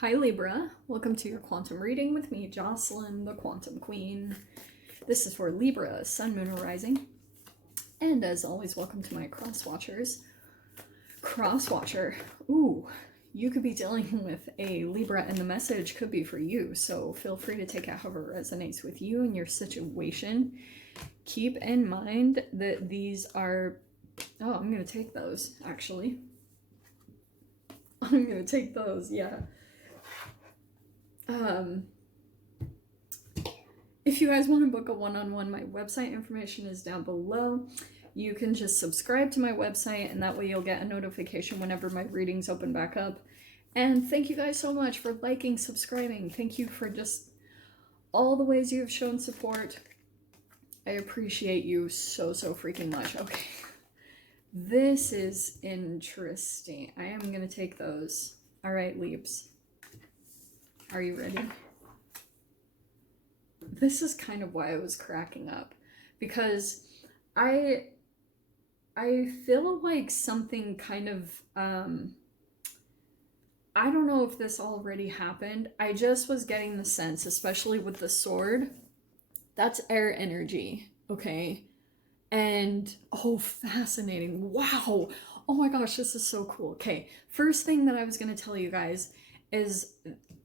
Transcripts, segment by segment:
Hi Libra, welcome to your quantum reading with me, Jocelyn, the Quantum Queen. This is for Libra, Sun, Moon, or Rising. And as always, welcome to my cross watchers. Cross watcher, ooh, you could be dealing with a Libra and the message could be for you. So feel free to take it however resonates with you and your situation. Keep in mind that these are, oh, I'm going to take those actually. I'm going to take those, yeah. If you guys want to book a one-on-one, my website information is down below. You can just subscribe to my website and that way you'll get a notification whenever my readings open back up. And thank you guys so much for liking, subscribing. Thank you for just all the ways you have shown support. I appreciate you so freaking much. Okay, this is interesting. I am going to take those. All right, Leaps. Are you ready? This is kind of why I was cracking up, because I feel like something kind of, I don't know if this already happened. I just was getting the sense, especially with the sword, that's air energy, okay? And, oh, fascinating. Wow. Oh my gosh, this is so cool. Okay, first thing that I was going to tell you guys is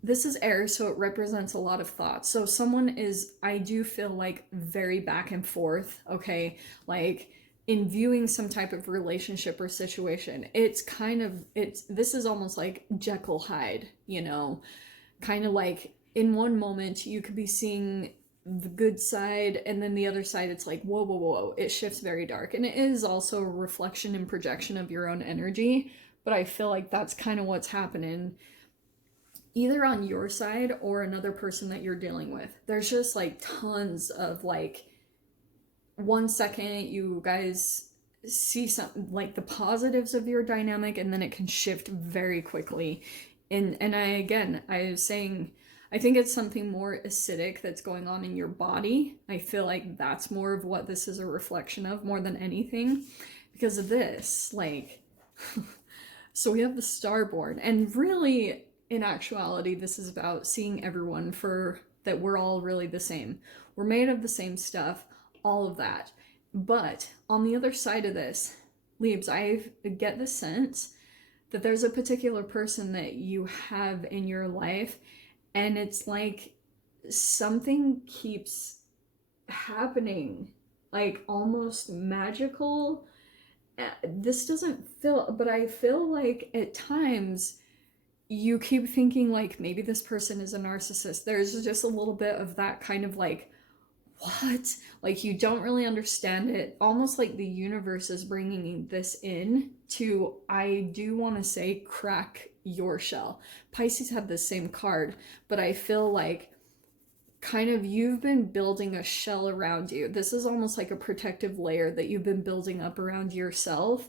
this is air, so it represents a lot of thoughts. So someone is, I do feel like, very back and forth, okay? Like, in viewing some type of relationship or situation, it's kind of, this is almost like Jekyll Hyde, you know? Kind of like, in one moment, you could be seeing the good side, and then the other side, it's like, whoa, whoa, whoa, it shifts very dark. And it is also a reflection and projection of your own energy, but I feel like that's kind of what's happening either on your side or another person that you're dealing with. There's just like tons of like, 1 second you guys see something like the positives of your dynamic, and then it can shift very quickly. And I was saying, I think it's something more acidic that's going on in your body. I feel like that's more of what this is a reflection of more than anything, because of this, like, so we have the Starborn, and really, in actuality, this is about seeing everyone for that we're all really the same. We're made of the same stuff, all of that. But on the other side of this, Leaves, I get the sense that there's a particular person that you have in your life, and it's like something keeps happening, like almost magical. This doesn't feel, but I feel like at times you keep thinking like maybe this person is a narcissist. There's just a little bit of that kind of like, what? Like you don't really understand it. Almost like the universe is bringing this in to, I do want to say, crack your shell. Pisces have the same card, but I feel like kind of you've been building a shell around you. This is almost like a protective layer that you've been building up around yourself,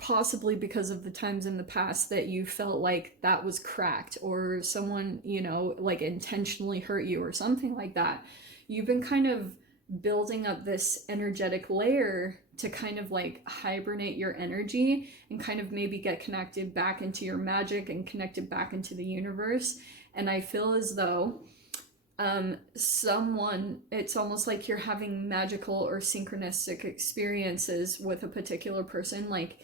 possibly because of the times in the past that you felt like that was cracked, or someone, you know, like intentionally hurt you or something like that. You've been kind of building up this energetic layer to kind of like hibernate your energy and kind of maybe get connected back into your magic and connected back into the universe. And I feel as though someone, it's almost like you're having magical or synchronistic experiences with a particular person. Like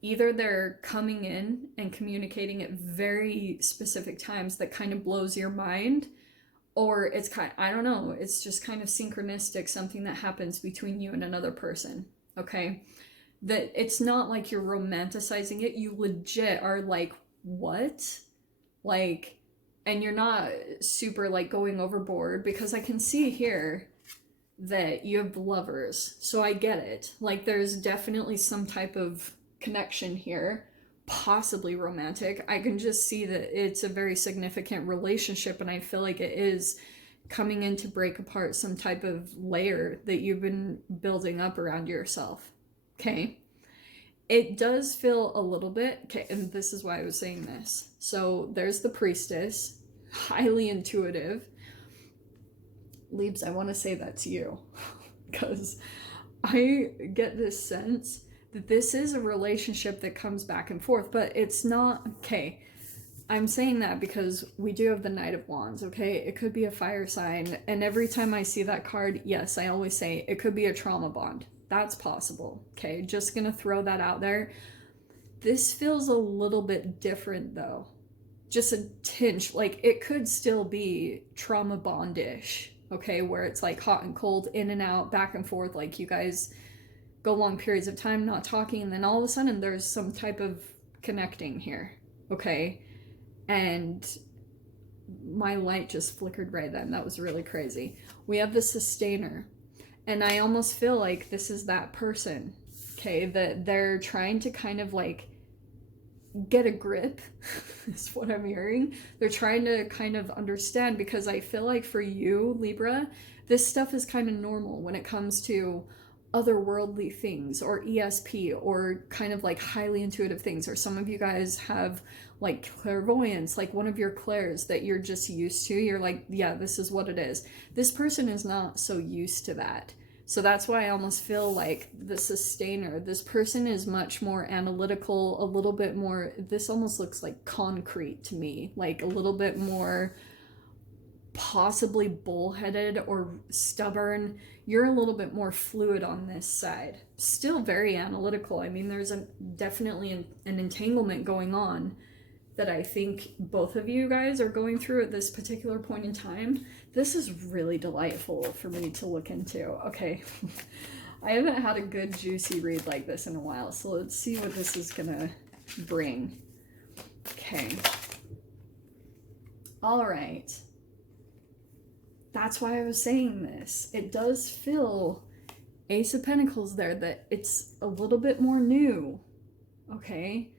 either they're coming in and communicating at very specific times that kind of blows your mind, or it's kind, I don't know, it's just kind of synchronistic, something that happens between you and another person, okay? That it's not like you're romanticizing it, you legit are like, what? Like, and you're not super like going overboard, because I can see here that you have lovers, so I get it. Like there's definitely some type of connection here, possibly romantic. I can just see that it's a very significant relationship, and I feel like it is coming in to break apart some type of layer that you've been building up around yourself, okay? It does feel a little bit, okay, and this is why I was saying this. So there's the Priestess, highly intuitive. Leaves, I want to say that to you, because I get this sense that this is a relationship that comes back and forth, but it's not, okay, I'm saying that because we do have the Knight of Wands, okay? It could be a fire sign. And every time I see that card, yes, I always say it could be a trauma bond. That's possible, okay? Just gonna throw that out there. This feels a little bit different though. Just a tinge. Like, it could still be trauma bondish, okay? Where it's like hot and cold, in and out, back and forth. Like, you guys go long periods of time not talking, and then all of a sudden there's some type of connecting here, okay? And my light just flickered right then. That was really crazy. We have the Sustainer, and I almost feel like this is that person, okay, that they're trying to kind of like get a grip is what I'm hearing. They're trying to kind of understand, because I feel like for you, Libra, this stuff is kind of normal when it comes to otherworldly things or ESP or kind of like highly intuitive things. Or some of you guys have like clairvoyance, like one of your clairs that you're just used to. You're like, yeah, this is what it is. This person is not so used to that. So that's why I almost feel like the Sustainer, this person is much more analytical, a little bit more, this almost looks like concrete to me, like a little bit more possibly bullheaded or stubborn. You're a little bit more fluid on this side. Still very analytical. I mean, there's definitely an entanglement going on that I think both of you guys are going through at this particular point in time. This is really delightful for me to look into. Okay, I haven't had a good juicy read like this in a while, so let's see what this is gonna bring. Okay. All right. That's why I was saying this. It does feel Ace of Pentacles there, that it's a little bit more new. Okay.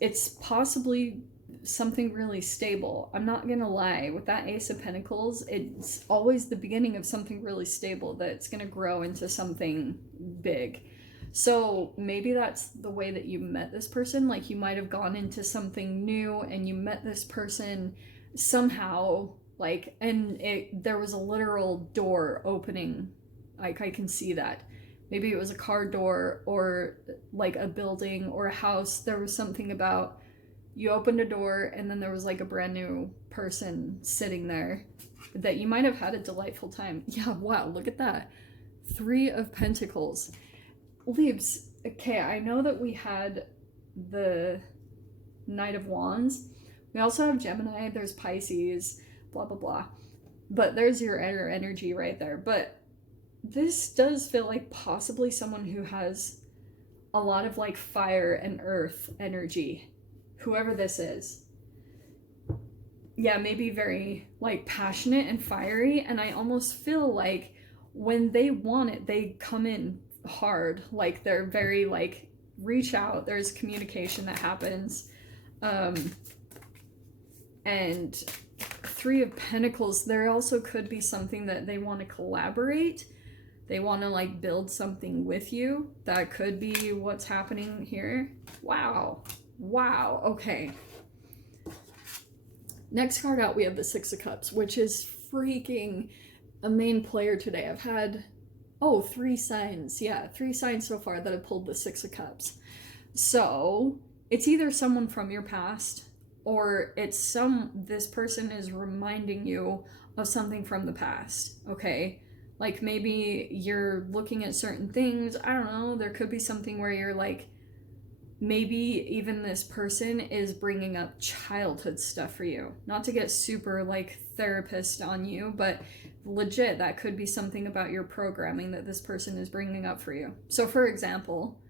It's possibly something really stable. I'm not gonna lie, with that Ace of Pentacles, it's always the beginning of something really stable that's gonna grow into something big. So maybe that's the way that you met this person. Like, you might have gone into something new and you met this person somehow, like, and there was a literal door opening. Like, I can see that. Maybe it was a car door or like a building or a house. There was something about you opened a door and then there was like a brand new person sitting there that you might have had a delightful time. Yeah, wow, look at that. 3 of Pentacles. Leaves, okay, I know that we had the Knight of Wands. We also have Gemini, there's Pisces, blah, blah, blah. But there's your inner energy right there. But this does feel like possibly someone who has a lot of like fire and earth energy, whoever this is. Yeah, maybe very like passionate and fiery, and I almost feel like when they want it, they come in hard. Like, they're very like reach out, there's communication that happens. And 3 of Pentacles, there also could be something that they want to collaborate. They want to like build something with you. That could be what's happening here. Wow. Wow. Okay. Next card out, we have the 6 of Cups, which is freaking a main player today. I've had, 3 signs. Yeah, 3 signs so far that have pulled the 6 of Cups. So it's either someone from your past, or it's this person is reminding you of something from the past, okay? Like, maybe you're looking at certain things. I don't know. There could be something where you're like, maybe even this person is bringing up childhood stuff for you. Not to get super like therapist on you, but legit, that could be something about your programming that this person is bringing up for you. So for example,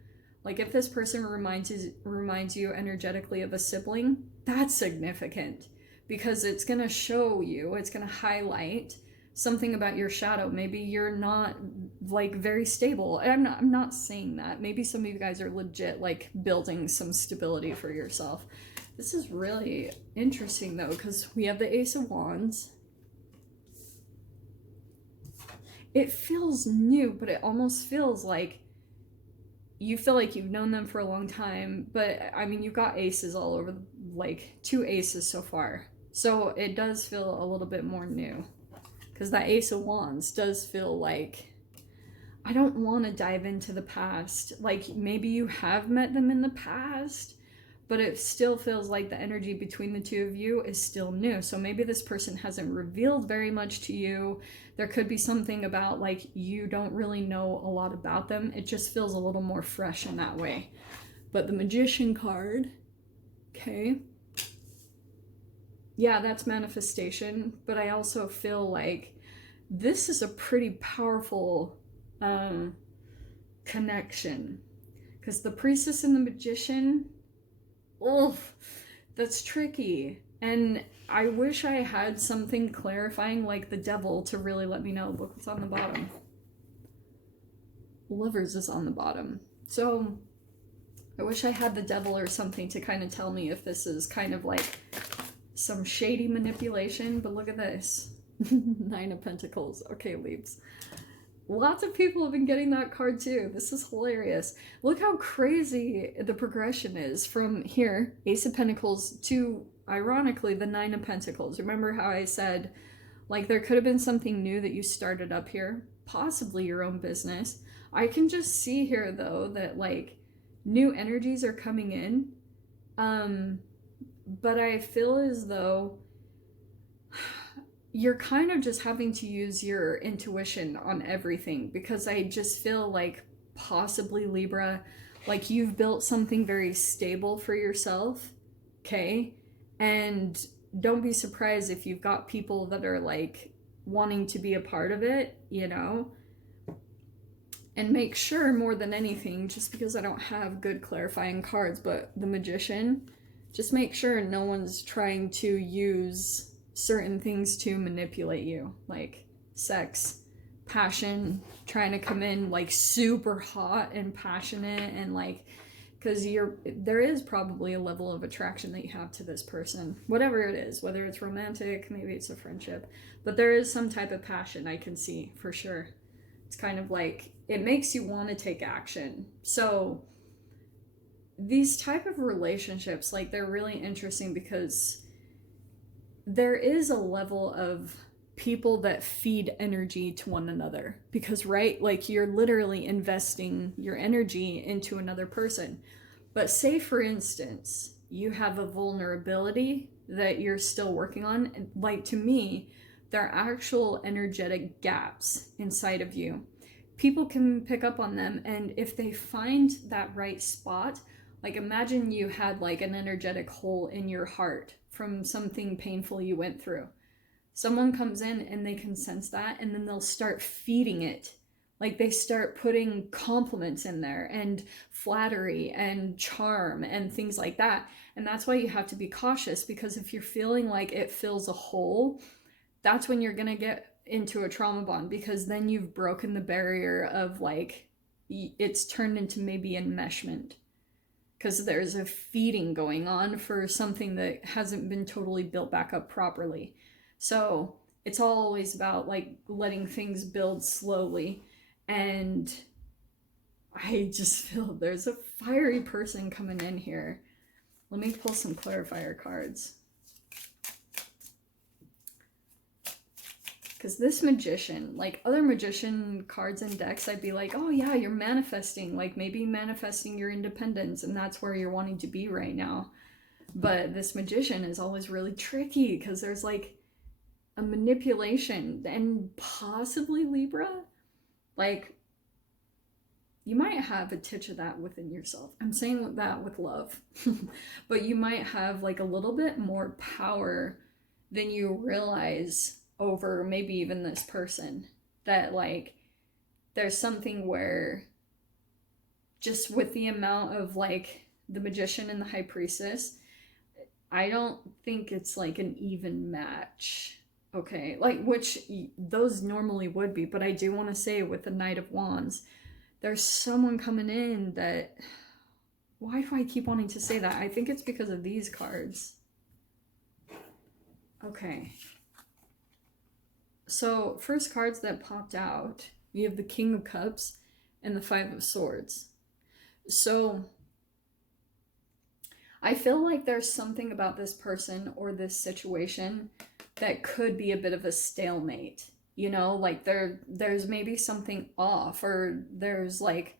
like if this person reminds you energetically of a sibling, that's significant, because it's going to show you, it's going to highlight something about your shadow. Maybe you're not like very stable. And I'm not saying that. Maybe some of you guys are legit like building some stability for yourself. This is really interesting though, because we have the Ace of Wands. It feels new, but it almost feels like you feel like you've known them for a long time. But I mean, you've got aces all over, like 2 aces so far. So it does feel a little bit more new. Because that Ace of Wands does feel like, I don't want to dive into the past. Like, maybe you have met them in the past, but it still feels like the energy between the two of you is still new. So maybe this person hasn't revealed very much to you. There could be something about like you don't really know a lot about them. It just feels a little more fresh in that way. But the Magician card, okay. Yeah, that's manifestation, but I also feel like this is a pretty powerful connection, because the Priestess and the Magician, oh, that's tricky. And I wish I had something clarifying like the Devil to really let me know. Look what's on the bottom. Lovers is on the bottom. So I wish I had the Devil or something to kind of tell me if this is kind of like some shady manipulation. But look at this. 9 of Pentacles. Okay, Leaps. Lots of people have been getting that card too. This is hilarious. Look how crazy the progression is from here, Ace of Pentacles, to, ironically, the 9 of Pentacles. Remember how I said, like, there could have been something new that you started up here, possibly your own business. I can just see here, though, that, like, new energies are coming in. But I feel as though you're kind of just having to use your intuition on everything, because I just feel like possibly, Libra, like you've built something very stable for yourself, okay? And don't be surprised if you've got people that are like wanting to be a part of it, you know? And make sure, more than anything, just because I don't have good clarifying cards, but the Magician, just make sure no one's trying to use certain things to manipulate you, like sex, passion, trying to come in like super hot and passionate, and like, because there is probably a level of attraction that you have to this person, whatever it is, whether it's romantic, maybe it's a friendship, but there is some type of passion I can see for sure. It's kind of like it makes you want to take action. So these type of relationships, like, they're really interesting because there is a level of people that feed energy to one another, because, right, like, you're literally investing your energy into another person. But say, for instance, you have a vulnerability that you're still working on, and, like, to me, there are actual energetic gaps inside of you. People can pick up on them, and if they find that right spot, like, imagine you had like an energetic hole in your heart from something painful you went through. Someone comes in and they can sense that, and then they'll start feeding it. Like, they start putting compliments in there and flattery and charm and things like that. And that's why you have to be cautious, because if you're feeling like it fills a hole, that's when you're gonna get into a trauma bond, because then you've broken the barrier of, like, it's turned into maybe enmeshment, because there's a feeding going on for something that hasn't been totally built back up properly. So it's always about, like, letting things build slowly. And I just feel there's a fiery person coming in here. Let me pull some clarifier cards. Because this Magician, like other Magician cards and decks, I'd be like, oh yeah, you're manifesting, like maybe manifesting your independence, and that's where you're wanting to be right now. But this Magician is always really tricky, because there's like a manipulation, and possibly, Libra, like, you might have a titch of that within yourself. I'm saying that with love. But you might have like a little bit more power than you realize over maybe even this person. That, like, there's something where just with the amount of, like, the Magician and the High Priestess, I don't think it's like an even match. Okay, like, which those normally would be, but I do want to say with the Knight of Wands, there's someone coming in that, why do I keep wanting to say that? I think it's because of these cards. Okay. So, first cards that popped out, we have the King of Cups and the Five of Swords. So, I feel like there's something about this person or this situation that could be a bit of a stalemate. You know, like there's maybe something off, or there's like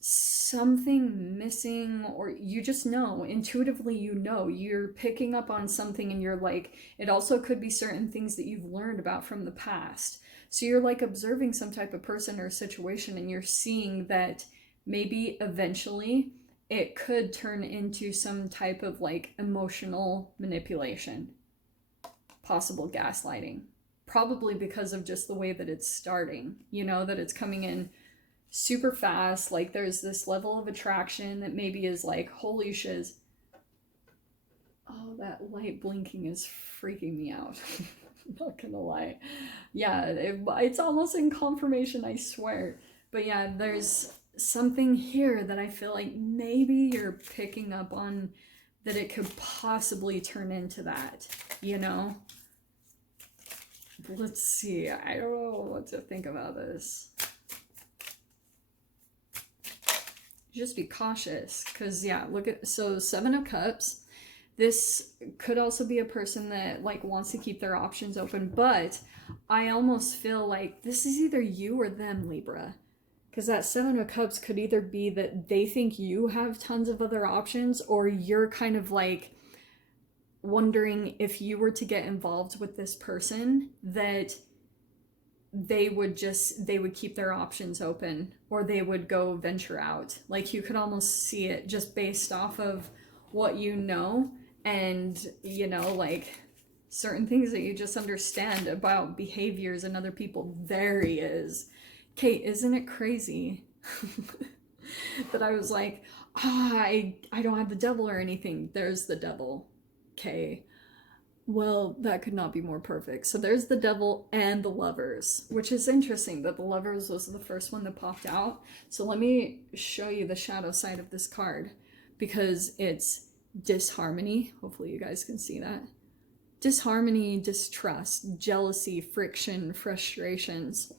something missing, or you just know intuitively, you know, you're picking up on something, and you're like, it also could be certain things that you've learned about from the past. So you're like observing some type of person or situation, and you're seeing that maybe eventually it could turn into some type of like emotional manipulation, possible gaslighting, probably because of just the way that it's starting, you know, that it's coming in super fast. Like there's this level of attraction that maybe is like, holy shiz. Oh, that light blinking is freaking me out. Not gonna lie. Yeah, it's almost in confirmation, I swear. But yeah, there's something here that I feel like maybe you're picking up on, that it could possibly turn into that, you know? Let's see. I don't know what to think about this. Just be cautious, because yeah, look at, so 7 of Cups. This could also be a person that like wants to keep their options open, but I almost feel like this is either you or them, Libra. Because that 7 of Cups could either be that they think you have tons of other options, or you're kind of like wondering if you were to get involved with this person, that they would keep their options open, or they would go venture out. Like you could almost see it just based off of what you know, and you know, like certain things that you just understand about behaviors and other people. There he is. Kate, isn't it crazy? That I was like, I don't have the devil or anything. There's the devil. Okay. Well, that could not be more perfect. So there's the devil and the Lovers, which is interesting that the Lovers was the first one that popped out. So let me show you the shadow side of this card, because it's disharmony. Hopefully you guys can see that. Disharmony, distrust, jealousy, friction, frustrations.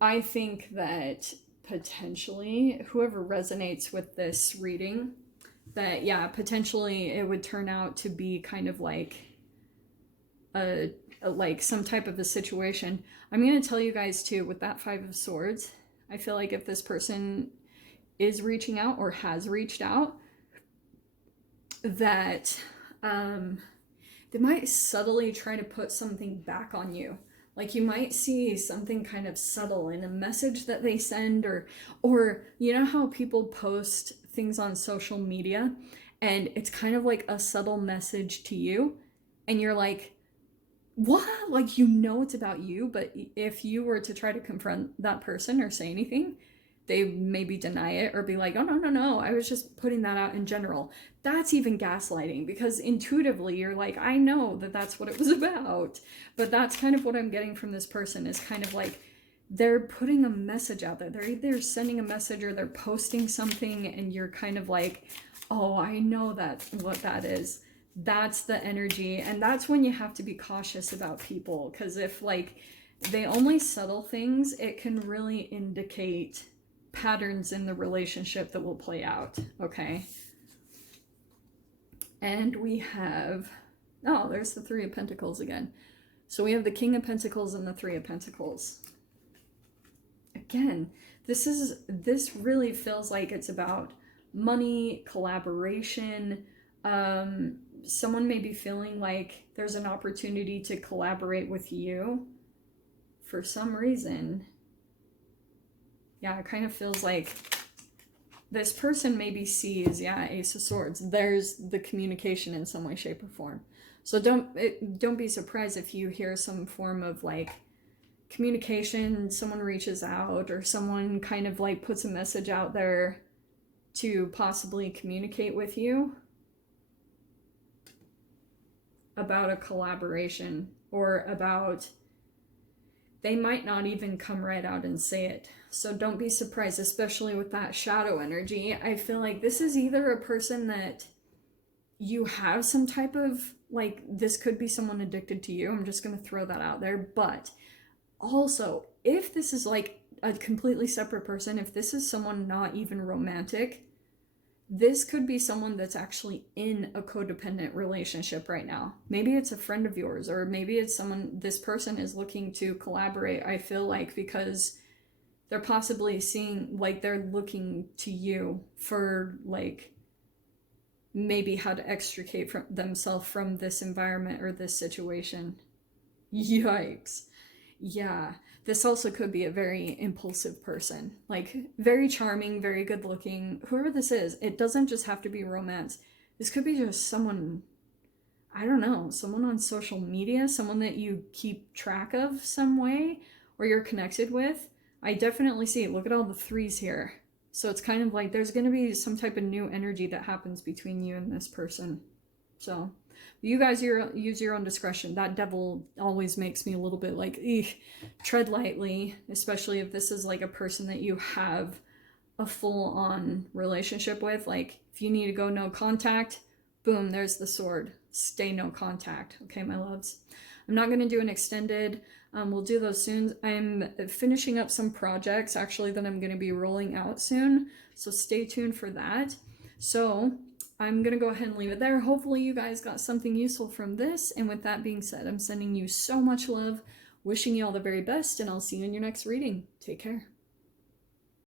I think that potentially whoever resonates with this reading, that yeah, potentially it would turn out to be kind of like like some type of a situation. I'm going to tell you guys too, with that 5 of Swords, I feel like if this person is reaching out or has reached out, that they might subtly try to put something back on you. Like you might see something kind of subtle in a message that they send, or you know how people post things on social media and it's kind of like a subtle message to you, and you're like, what? Like, you know, it's about you, but if you were to try to confront that person or say anything, they maybe deny it or be like, oh, no, I was just putting that out in general. That's even gaslighting, because intuitively you're like, I know that that's what it was about. But that's kind of what I'm getting from this person, is kind of like they're putting a message out there. They're either sending a message or they're posting something, and you're kind of like, oh, I know that what that is. That's the energy. And that's when you have to be cautious about people, because if like they only subtle things, it can really indicate patterns in the relationship that will play out. Okay. And we have, oh, there's the 3 of Pentacles again. So we have the King of Pentacles and the 3 of Pentacles. Again, this really feels like it's about money, collaboration. Someone may be feeling like there's an opportunity to collaborate with you for some reason. Yeah, it kind of feels like this person maybe sees, yeah, Ace of Swords. There's the communication in some way, shape, or form. So don't be surprised if you hear some form of like communication, someone reaches out, or someone kind of like puts a message out there to possibly communicate with you about a collaboration, or about, they might not even come right out and say it. So don't be surprised, especially with that shadow energy. I feel like this is either a person that you have some type of, like, this could be someone addicted to you. I'm just going to throw that out there. But also, if this is like a completely separate person, if this is someone not even romantic, this could be someone that's actually in a codependent relationship right now. Maybe it's a friend of yours, or maybe it's someone, this person is looking to collaborate, I feel like, because they're possibly seeing, like, they're looking to you for, like, maybe how to extricate from themselves from this environment or this situation. Yikes. Yeah, this also could be a very impulsive person. Like, very charming, very good looking. Whoever this is, it doesn't just have to be romance. This could be just someone, I don't know, someone on social media, someone that you keep track of some way or you're connected with. I definitely see it. Look at all the threes here. So it's kind of like there's going to be some type of new energy that happens between you and this person. So you guys use your own discretion. That devil always makes me a little bit like, tread lightly, especially if this is like a person that you have a full-on relationship with. Like, if you need to go no contact, boom, there's the sword. Stay no contact. Okay, my loves. I'm not going to do an extended. We'll do those soon. I'm finishing up some projects, actually, that I'm going to be rolling out soon. So stay tuned for that. So I'm going to go ahead and leave it there. Hopefully you guys got something useful from this. And with that being said, I'm sending you so much love, wishing you all the very best, and I'll see you in your next reading. Take care.